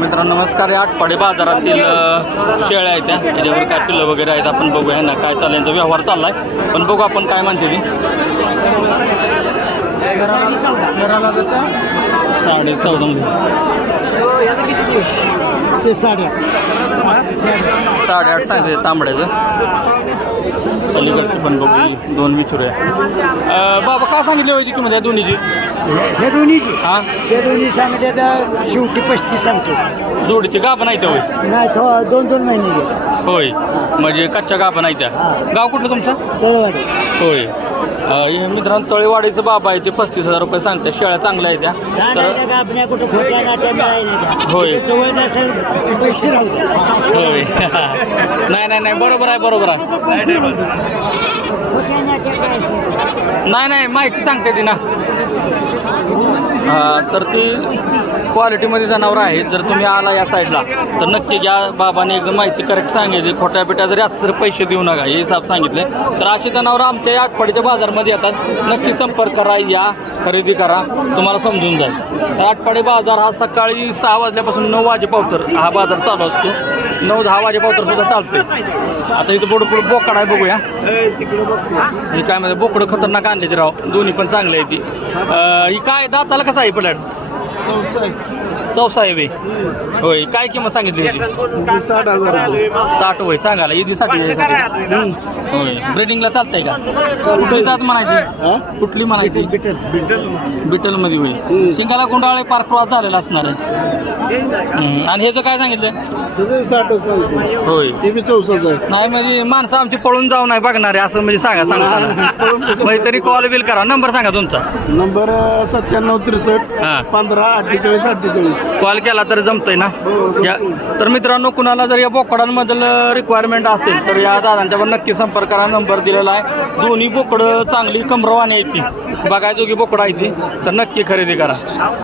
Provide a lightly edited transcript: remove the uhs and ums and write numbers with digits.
मित्रांनो नमस्कार. या आटपाडी बाजारातील शेळ्या आहेत त्याच्यावर काय पिल्लं वगैरे आहेत आपण बघूया ना काय चाललं यांचा व्यवहार चाललाय पण बघू आपण काय म्हणते ती 14.5 मध्ये 8.5 सांगते तांबड्याचं. अलीकडचं पण बघू 2 विचारूया. बाबा काय सांगितले होती किंमत या दोन्हीची? हे दोन्हीची हां हे दोन्ही सांगते आता शेवटी 35 सांगतो. जोडीचे गाभण आहे त्या होय? नाही तो 2-2 महिने गेला. होय म्हणजे कच्च्या गाभण आहे त्या. गाव कुठलं तुमचं? तळवाडी. होय. हे मित्रांनो तळेवाडीचं बाबा आहे ते 35,000 रुपये सांगते. शेळ्या चांगल्या आहेत त्या. तर आपल्या कुठं खोट्या नाट्या मिळायला होय. जवळ पैसे राहू द्या. होय नाही बरोबर आहे नाही माहिती सांगते ती ना. तर ती क्वालिटीमध्ये जनावरं आहेत. जर तुम्ही आला या साईडला तर नक्की घ्या. बाबाने एकदम माहिती करेक्ट सांगितली. खोट्या बिट्या जरी असं तर पैसे देऊ नका हे हिसाब सांगितले. तर अशी जनावरं आमच्या या आटपाडीच्या बाजारमध्ये येतात. नक्की संपर्क करा, या खरेदी करा, तुम्हाला समजून जाईल. तर आटपाडी बाजार हा सकाळी 6 वाजल्यापासून 9 वाजेपर्यंत हा बाजार चालू असतो. 9-10 वाजेपर्यंत सुद्धा चालते. आता इथं पुढं बोकड आहे बघूया. हे काय म्हणजे बोकडं खतरनाक आणले राव. दोन्ही पण चांगले आहे ती. ही काय दाताला कसं आहे पलट? चौसा आहे होय. काय किंमत सांगितली याची? 60 होय सांगायला. ईदीसाठी होय. ब्रिडिंगला चालतंय का? कुठली जात म्हणायची? कुठली म्हणायची? बिटल मध्ये होय. शिंगाला गुंडाळे पार क्रॉस झालेला असणार आहे. आणि ह्याचं काय सांगितलं? 60 होय. ते बी 64 आहे. नाही म्हणजे माणसं आमची पळून जाऊ नाही बघणारे असं म्हणजे सांगा म्हणजे तरी कॉल बिल करा. नंबर सांगा तुमचा. नंबर 9763 हां 15 48 48. कॉल केला तर जमतंय ना. या तर मित्रांनो कुणाला जर या बोकडांमधील रिक्वायरमेंट असेल तर या दादांच्यावर नक्की संपर्क करा. नंबर दिलेला आहे. दोन्ही बोकडं चांगली कमरवानी आहेत ती बघायचो की बोकडं आहे ती तर नक्की खरेदी करा.